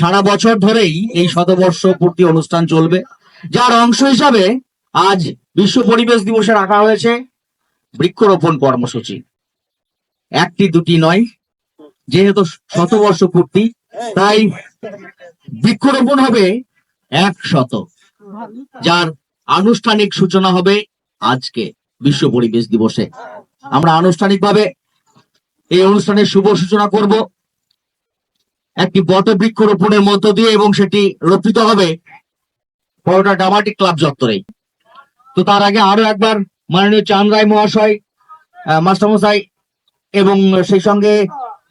সারা বছর ধরেই এই শতবর্ষ পূর্তি অনুষ্ঠান চলবে। যার অংশ হিসাবে আজ বিশ্ব পরিবেশ দিবসে রাখা হয়েছে বৃক্ষরোপণ কর্মসূচি। একটি দুটি নয়, যেহেতু শতবর্ষ পূর্তি, তাই বৃক্ষরোপণ হবে এক শত, যার আনুষ্ঠানিক সূচনা হবে আজকে বিশ্ব পরিবেশ দিবসে। আমরা আনুষ্ঠানিকভাবে এই অনুষ্ঠানের শুভ সূচনা করব। একটি বট বৃক্ষরোপণের মধ্য দিয়ে এবং সেটি রোপিত হবে বড়টা ডামাটি ক্লাব চত্বরেই তো তার আগে আরও একবার মাননীয় চাঁদ রায় মহাশয় মাস্টারমশাই এবং সেই সঙ্গে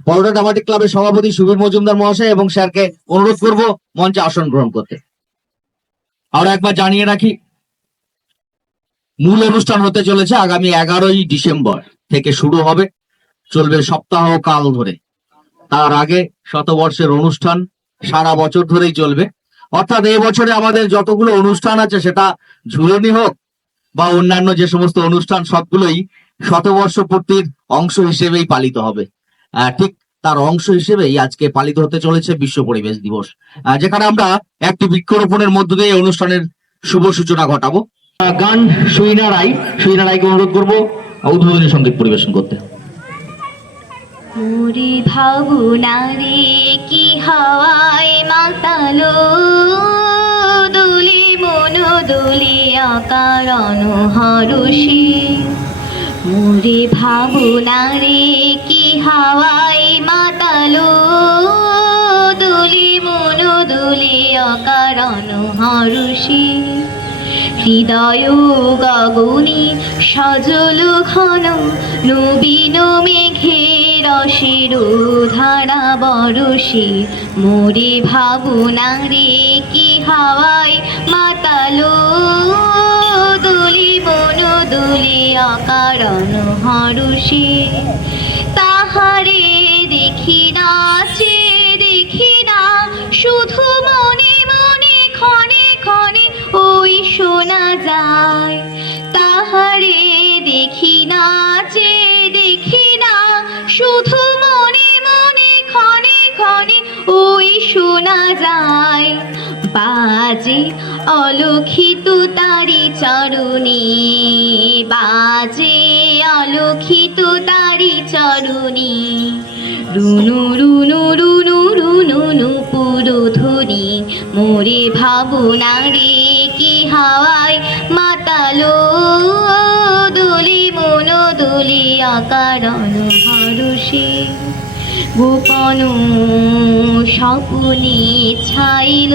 বড়টা ডামাটি ক্লাবের সভাপতি সুবীর মজুমদার মহাশয় এবং স্যারকে অনুরোধ করব মঞ্চে আসন গ্রহণ করতে। আরও একবার জানিয়ে রাখি, মূল অনুষ্ঠান হতে চলেছে আগামী এগারোই ডিসেম্বর থেকে শুরু হবে, চলবে সপ্তাহ কাল ধরে। তার আগে শতবর্ষের অনুষ্ঠান সারা বছর ধরেই চলবে। অর্থাৎ এই বছরে আমাদের যতগুলো অনুষ্ঠান আছে সেটা ঝুলনি হোক বা অন্যান্য যে সমস্ত অনুষ্ঠান, সবগুলোই শতবর্ষ পূর্তির অংশ হিসেবেই পালিত হবে। ঠিক তার অংশ হিসেবেই আজকে পালিত হতে চলেছে বিশ্ব পরিবেশ দিবস। যেখানে আমরা একটি বৃক্ষরোপণের মধ্য দিয়ে অনুষ্ঠানের শুভ সূচনা ঘটাবো। গান সুইনা রাই সুইনা রায়কে অনুরোধ করব, উদ্বোধনী সংগীত পরিবেশন করতে। মোরে ভাবনারে কি হাওয়ায় মাতালো? দোলে মন, দোলে আকারণ হরষে মোরে ভাবনারে কি হাওয়ায় মাতালো? দোলে মন, দোলে আকারণ হরষে হৃদয় গগনে সজল ঘন, নবীন মেঘের রসের ধারা বরসে মোরে ভাবনা রে কি হাওয়ায় মাতালো? দুলি বন দুলি অকারণ হরষে। তাহারে দেখি না চেয়ে দেখি না, শুধু মনে মনে ক্ষণে ক্ষণে ওই শোনা যায়। শোনা যায়। বাজে অলক্ষিত তারি চরণে। বাজে অলক্ষিত তারি চরণে। রুনু রুনু রুনু রুনু নুপুরো ধরি মোরে ভাবনা রে কি হাওয়ায় মাতালো। দোলে মন দোলে হরষে। গোপন স্বপ্নে ছাইল।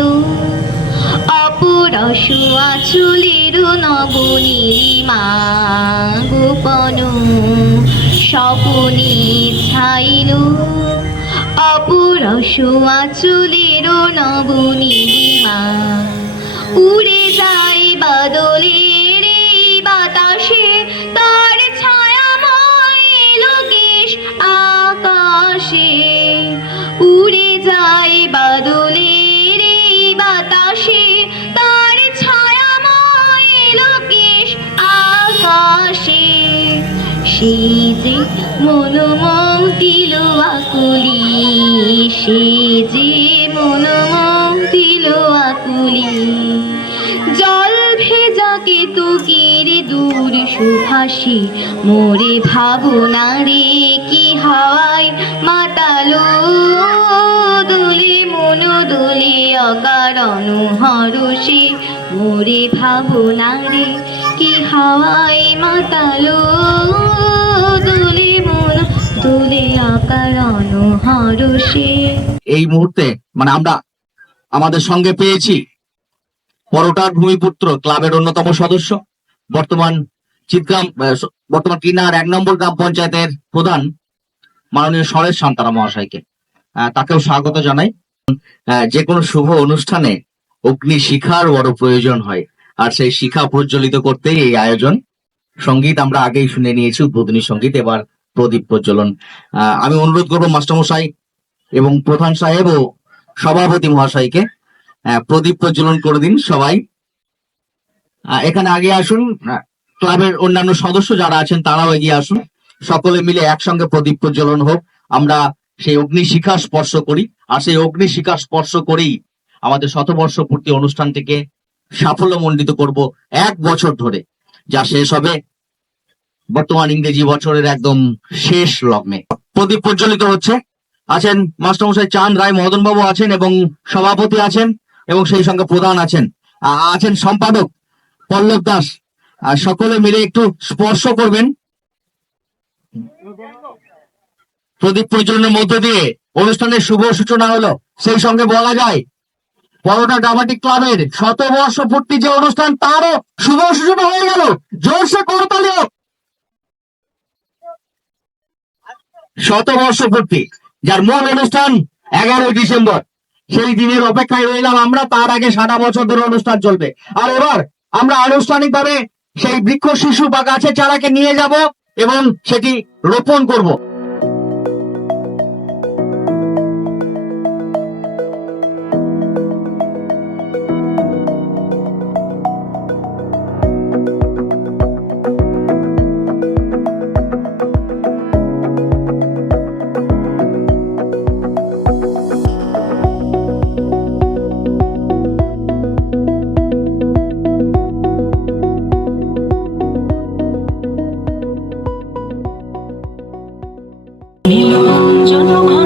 অপরস আচলের নবনীলিমা গোপন স্বপ্নে ছাইল। অপরস আচলের নবনীলিমা উড়ে যায় বাদলের আকাশে উড়ে যায় বাদলের বাতাসে। তার ছায়াময় লোকেশ আকাশে। সেই যে মনোমন্তিল আকুলি সে যে মনোমন্তিল আকুলি। জল ভেজা কেতুকির দূর সুভাষী, মোরে ভাবনা রে কি হাওয়ায় মাতালো দোলে মন দোলে অকারণ হরষে মোরে ভাবনা রে। কি হাওয়ায় মাতালো দোলে মন দোলে অকারণ হরষে এই মুহূর্তে মানে আমরা আমাদের সঙ্গে পেয়েছি পরোটার ভূমিপুত্র ক্লাবের অন্যতম সদস্য, বর্তমান চিৎগ্রাম বর্তমান কিনার এক নম্বর গ্রাম পঞ্চায়েতের প্রধান মাননীয় সরেশ সান্তারা মহাশয়কে। তাকেও স্বাগত জানাই। যে কোনো শুভ অনুষ্ঠানে অগ্নি শিখার বড় প্রয়োজন হয়। আর সেই শিখা প্রজ্বলিত করতেই এই আয়োজন। সংগীত আমরা আগেই শুনে নিয়েছি, উদ্বোধনী সংগীত, এবার প্রদীপ প্রজ্বলন। আমি অনুরোধ করব মাস্টারমশাই এবং প্রধান সাহেব ও সভাপতি মহাশয়কে প্রদীপ প্রজ্বলন করে দিন সবাই। এখানে আগে আসুন। ক্লাবের অন্যান্য সদস্য যারা আছেন তারাও এগিয়ে আসুন। সকলে মিলে একসঙ্গে প্রদীপ প্রজ্বলন হোক। আমরা সেই অগ্নিশিখা স্পর্শ করি। আর সেই অগ্নি শিকার স্পর্শ করেই আমাদের শতবর্ষ পূর্তি অনুষ্ঠানটিকে সাফল্যমণ্ডিত করব এক বছর ধরে। যা শেষ হবে বর্তমান ইংরেজি বছরের একদম শেষ লগ্নে। প্রদীপ প্রজ্বলিত হচ্ছে। আছেন মাস্টারমশাই চাঁদ রায় মদন বাবু আছেন এবং সভাপতি আছেন এবং সেই সঙ্গে প্রধান আছেন। আছেন সম্পাদক পল্লব দাস। সকলে মিলে একটু স্পর্শ করবেন। প্রদীপ প্রজ্বলনের মধ্য দিয়ে অনুষ্ঠানের শুভ সূচনা হলো। সেই সঙ্গে বলা যায় বড়টা ড্রামাটিক ক্লাবের শতবর্ষ পূর্তি যে অনুষ্ঠান, তারও শুভ সূচনা হয়ে গেল। জোরসে করতালি শতবর্ষ পূর্তি যার মূল অনুষ্ঠান এগারোই ডিসেম্বর। সেই দিনের অপেক্ষায় রইলাম আমরা, তার আগে সারা বছর ধরে অনুষ্ঠান চলবে। আর এবার আমরা আনুষ্ঠানিকভাবে সেই বৃক্ষ শিশু বা গাছের চারাকে নিয়ে যাব। এবং সেটি রোপণ করব। নীলঞ্জন ঘন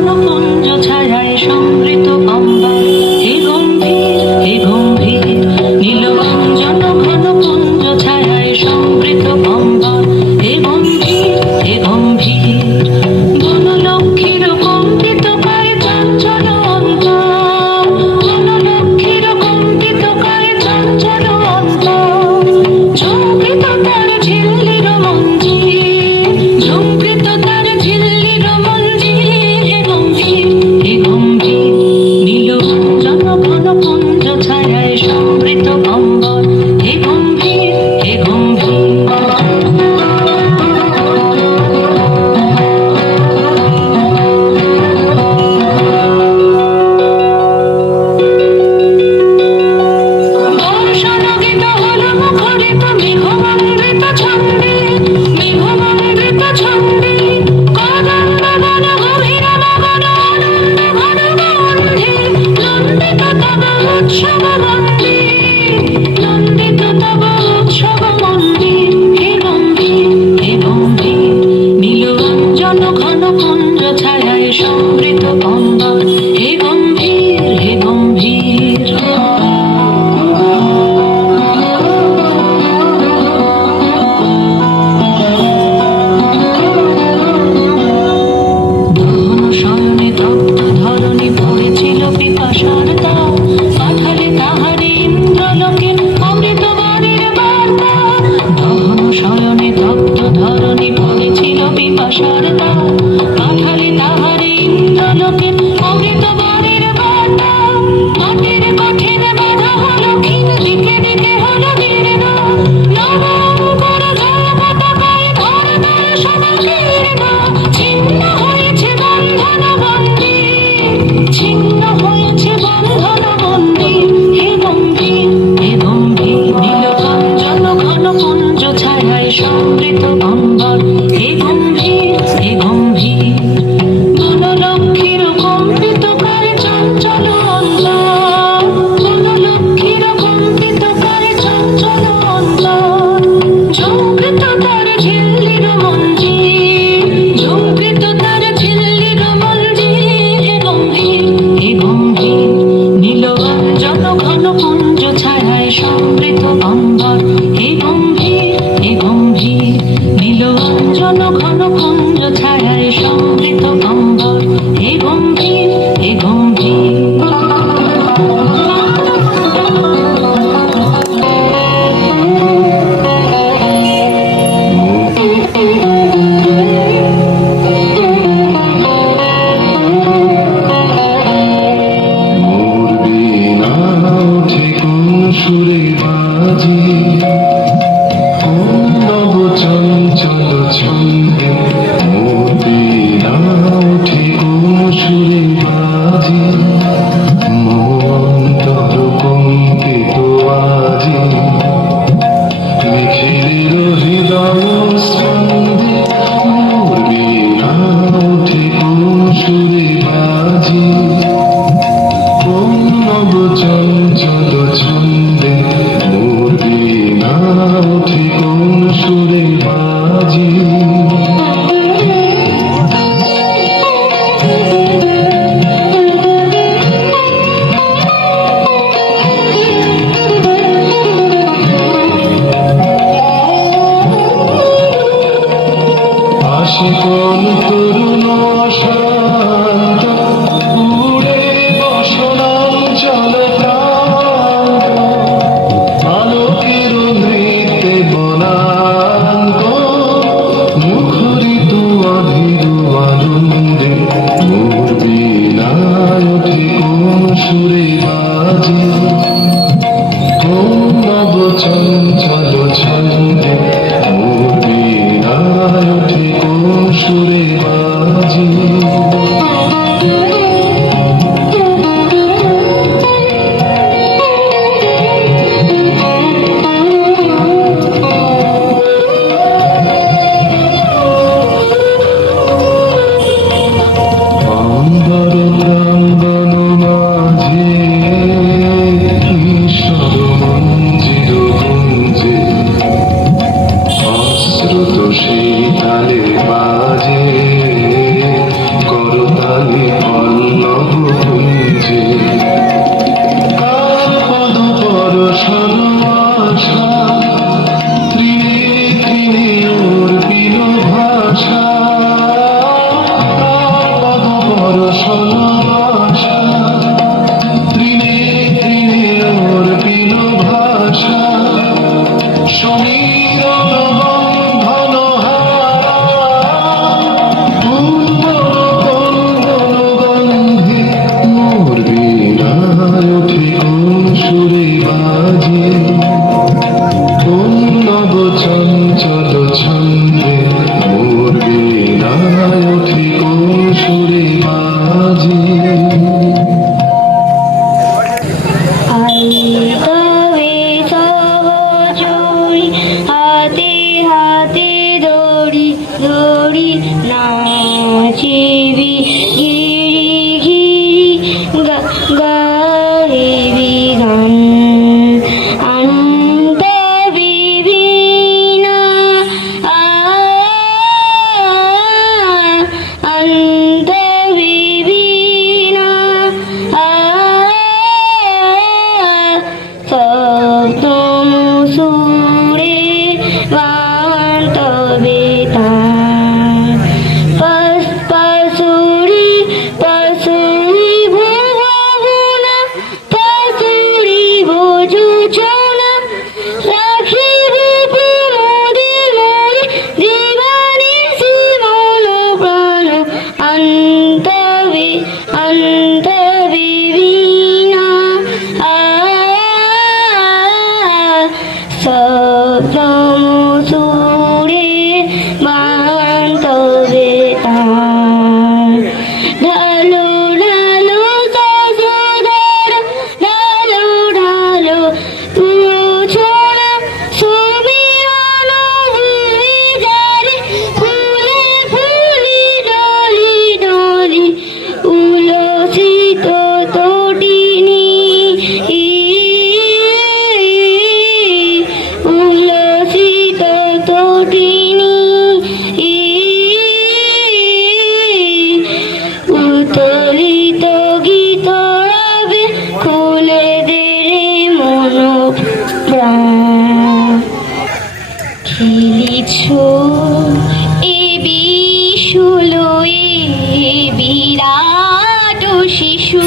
শিশু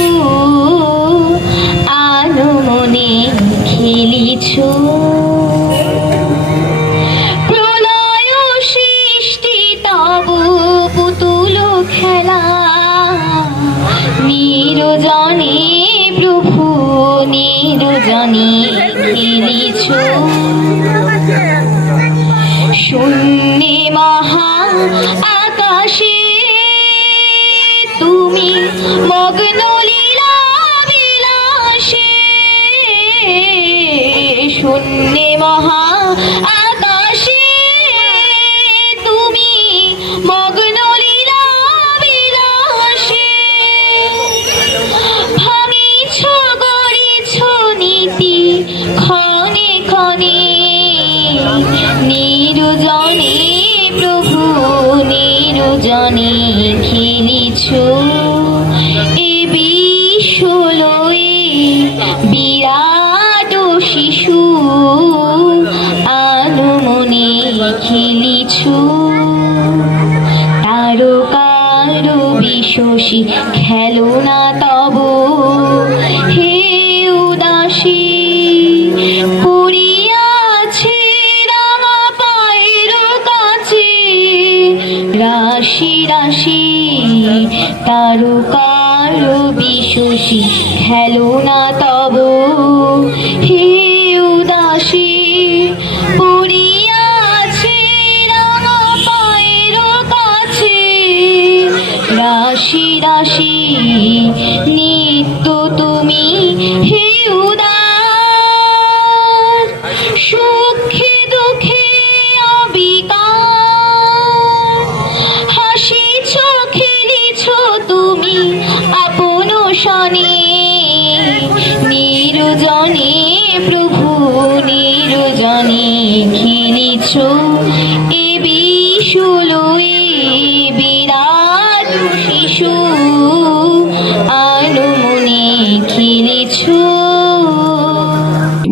আলো মনে খেলিছ। প্রলয় সৃষ্টি পুতুল খেলা। নিরজনে প্রভু নিরজনে খেলিছ।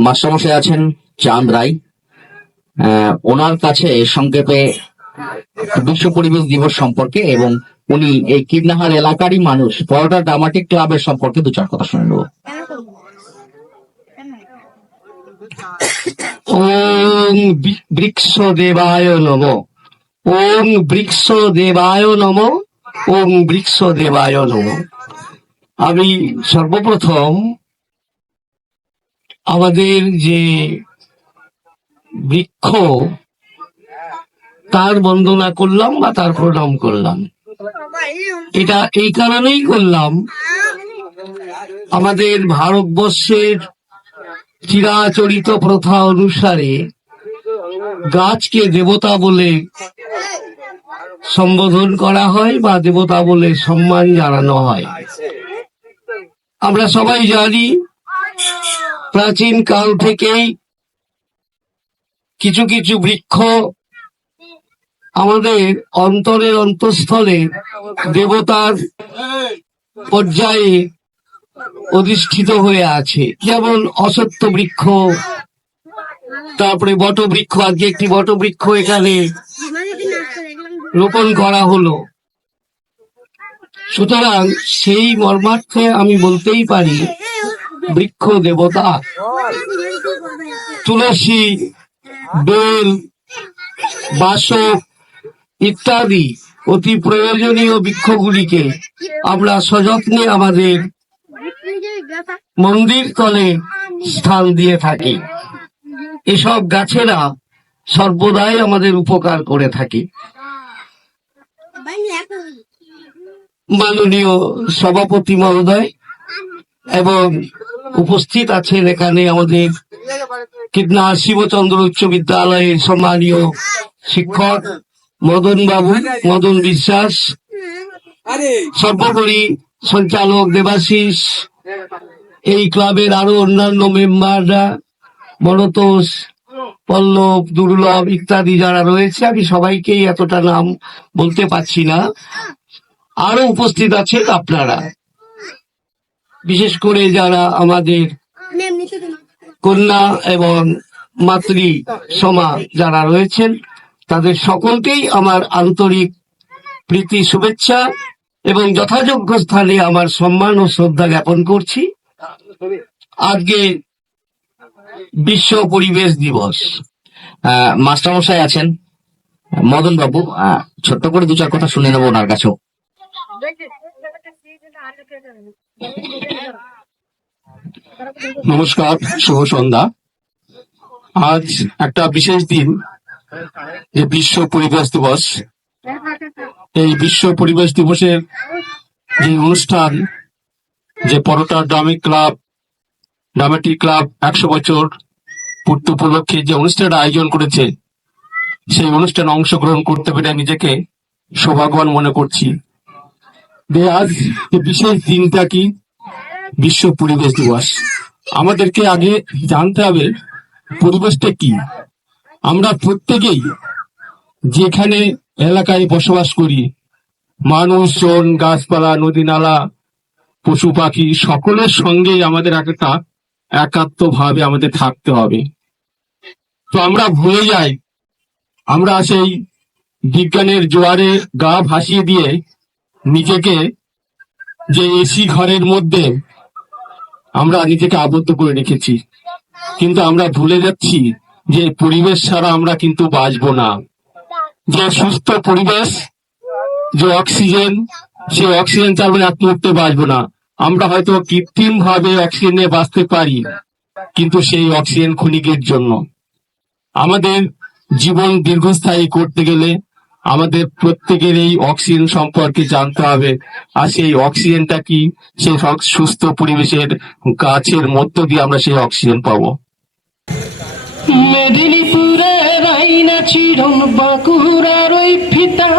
মাস্টারমশাই আছেন চাঁদ রায়। ওনার কাছে সংক্ষেপে বিশ্ব পরিবেশ দিবস সম্পর্কে এবং উনি এই কীর্ণাহার এলাকারই মানুষ বড়টা ড্রামাটিক ক্লাবের সম্পর্কে দু চার কথা শুনে নেব। ওং বৃক্ষ দেবায় নম ওং বৃক্ষ দেবায় নম ওং বৃক্ষ দেবায় নম। আমি সর্বপ্রথম আমাদের যে বৃক্ষ, তার বন্দনা করলাম বা তার প্রণাম করলাম। এটা এই কারণেই করলাম। আমাদের ভারতবর্ষের চিরাচরিত প্রথা অনুসারে গাছকে দেবতা বলে সম্বোধন করা হয় বা দেবতা বলে সম্মান জানানো হয়। আমরা সবাই জানি প্রাচীন কাল থেকেই কিছু কিছু বৃক্ষ আমাদের অন্তরের অন্তঃস্থলে দেবতার পর্যায়ে অধিষ্ঠিত হয়ে আছে। যেমন অসত্য বৃক্ষ, তারপরে বট বৃক্ষ আজকে একটি বট বৃক্ষ এখানে রোপণ করা হলো। সুতরাং সেই মর্মার্থে আমি বলতেই পারি বৃক্ষ, দেবতা, তুলসী, বেল, বাসক ইত্যাদি অতি প্রয়োজনীয় বৃক্ষগুলিকে আমরা সযত্নে আমাদের মন্দির তলে স্থান দিয়ে থাকি। এসব গাছেরা সর্বদাই আমাদের উপকার করে থাকে। মাননীয় সভাপতি মহোদয় এবং উপস্থিত আছেন এখানে আমাদের কীটনা শিবচন্দ্র উচ্চ বিদ্যালয়ের সম্মানীয় শিক্ষক মদন বাবু মদন বিশ্বাস, সর্বোপরি সঞ্চালক দেবাশিস, এই ক্লাবের আরও অন্যান্য মেম্বাররা, মনতোষ, পল্লব, দুর্লভ ইত্যাদি যারা রয়েছে, আমি সবাইকেই এতটা নাম বলতে পারছি না। আরও উপস্থিত আছেন আপনারা। বিশেষ করে যারা আমাদের কন্যা এবং মাতৃ সমা যারা রয়েছেন, তাদের সকলকেই আমার আন্তরিক প্রীতি, শুভেচ্ছা এবং যথাযোগ্য স্থানে আমার সম্মান ও শ্রদ্ধা জ্ঞাপন করছি। আজকে বিশ্ব পরিবেশ দিবস। মাস্টারমশাই আছেন মদন বাবু ছোট্ট করে দু চার কথা শুনে নেব ওনার কাছেও। নমস্কার, শুভ সন্ধ্যা। আজ একটা বিশেষ দিন, যে বিশ্ব পরিবেশ দিবস। এই বিশ্ব পরিবেশ দিবসের যে অনুষ্ঠান, যে পরোটা ড্রামিক ক্লাব, ড্রামাটিক ক্লাব একশো বছর পূর্তি উপলক্ষে যে অনুষ্ঠান আয়োজন করেছে, সেই অনুষ্ঠানে অংশগ্রহণ করতে পেরে নিজেকে সৌভাগ্যবান মনে করছি। আজ বিশেষ দিনটা কি? বিশ্ব পরিবেশ দিবস। আমাদেরকে আগে জানতে হবে পরিবেশটা কি। আমরা প্রত্যেকেই যেখানে এলাকায় বসবাস করি, মানুষজন, গাছপালা নদী নালা পশু পাখি সকলের সঙ্গে আমাদের একটা একাত্ম ভাবে আমাদের থাকতে হবে। তো আমরা ভুলে যাই, আমরা সেই বিজ্ঞানের জোয়ারে গা ভাসিয়ে দিয়ে নিজেকে যে এসি ঘরের মধ্যে আমরা নিজেকে আবদ্ধ করে রেখেছি। কিন্তু আমরা ভুলে যাচ্ছি যে পরিবেশ ছাড়া আমরা কিন্তু বাঁচবো না। যে সুস্থ পরিবেশ, যে অক্সিজেন, সে অক্সিজেন চালবে এক মুহূর্তে বাঁচবো না। আমরা হয়তো কৃত্রিম ভাবে অক্সিজেন বাঁচতে পারি, কিন্তু সেই অক্সিজেন ক্ষণিকের জন্য। আমাদের জীবন দীর্ঘস্থায়ী করতে গেলে আমাদের প্রত্যেকের এই অক্সিজেন সম্পর্কে জানতে হবে। আর সেই অক্সিজেনটা কি? সেই সুস্থ পরিবেশের গাছের মধ্য দিয়ে আমরা সেই অক্সিজেন পাবো। মেদিনীপুরের আইনা চিরন বাঁকুড়ার ওই ফিতা।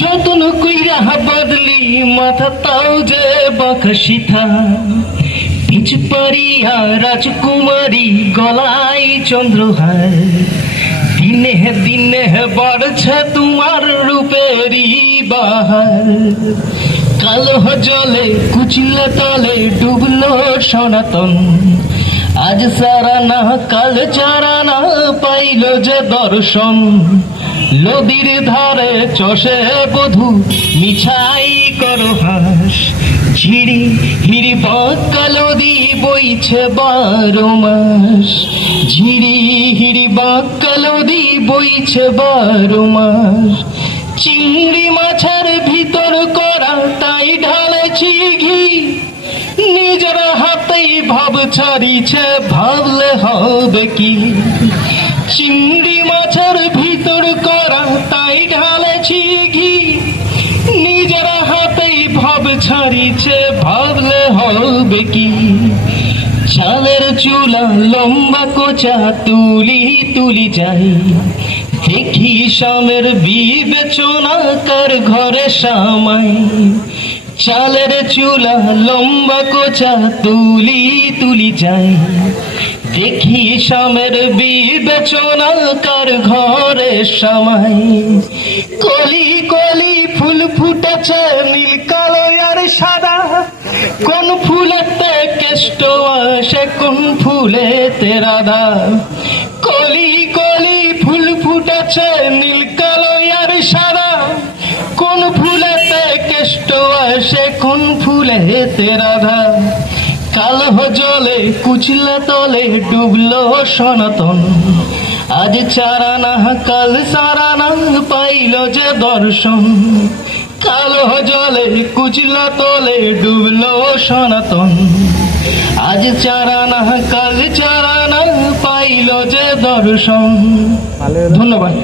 যতন কইরা বদলি মাথা তাও যে বাঁকশিথা পিছ পারিয়া রাজকুমারী গলায় চন্দ্রহার। দিনে দিনে বাড়ছে তোমার রূপেরই বাহার। কালো জলে কুচিলা তলে ডুবলো সনাতন। আজ সারা না, কাল চারা না পাইল যে দর্শন। নদীর ধারে চষে বধু মিছাই করো হাস। ঝিড়ি হিড়ি বাঁকালদি বইছে বারো মাস। ঝিড়ি হিড়ি বাঁকালদি বইছে বারো মাস। চিংড়ি মাছের ভিতর করা, তাই ঢালেছি ঘি। নিজের হাতেই ভাব ছাড়িছে, ভাবলে হবে কি? চিংড়ি হবে কি? চালের চুলা লম্বা কোচা তুলি তুলি যাই। দেখি বিবেচনা কার ঘরে সামাই। চালের চুলা লম্বা কোচা তুলি তুলি যাই। দেখি সামের বিবেচনা কার ঘরে সামাই। কলি কলি ফুল ফুটেছে নীল কালো আর সাদা কোন ফুলেতে কেষ্ট আসে কোন ফুলেতে রাধা? কলি কলি ফুল ফুটেছে নীল কালো আর সাদা। কোন ফুলেতে কেষ্ট আসে কোন ফুলেতে রাধা? কালহ জলে কুচলে তলে ডুবলো সনাতন। আজ চারানা, কাল সারানা পাইল যে দর্শন। কালহ জলে কুচলা তলে ডুবলো সনাতন। আজ চারানা কাল চারানা পাইল যে দর্শন। ধন্যবাদ।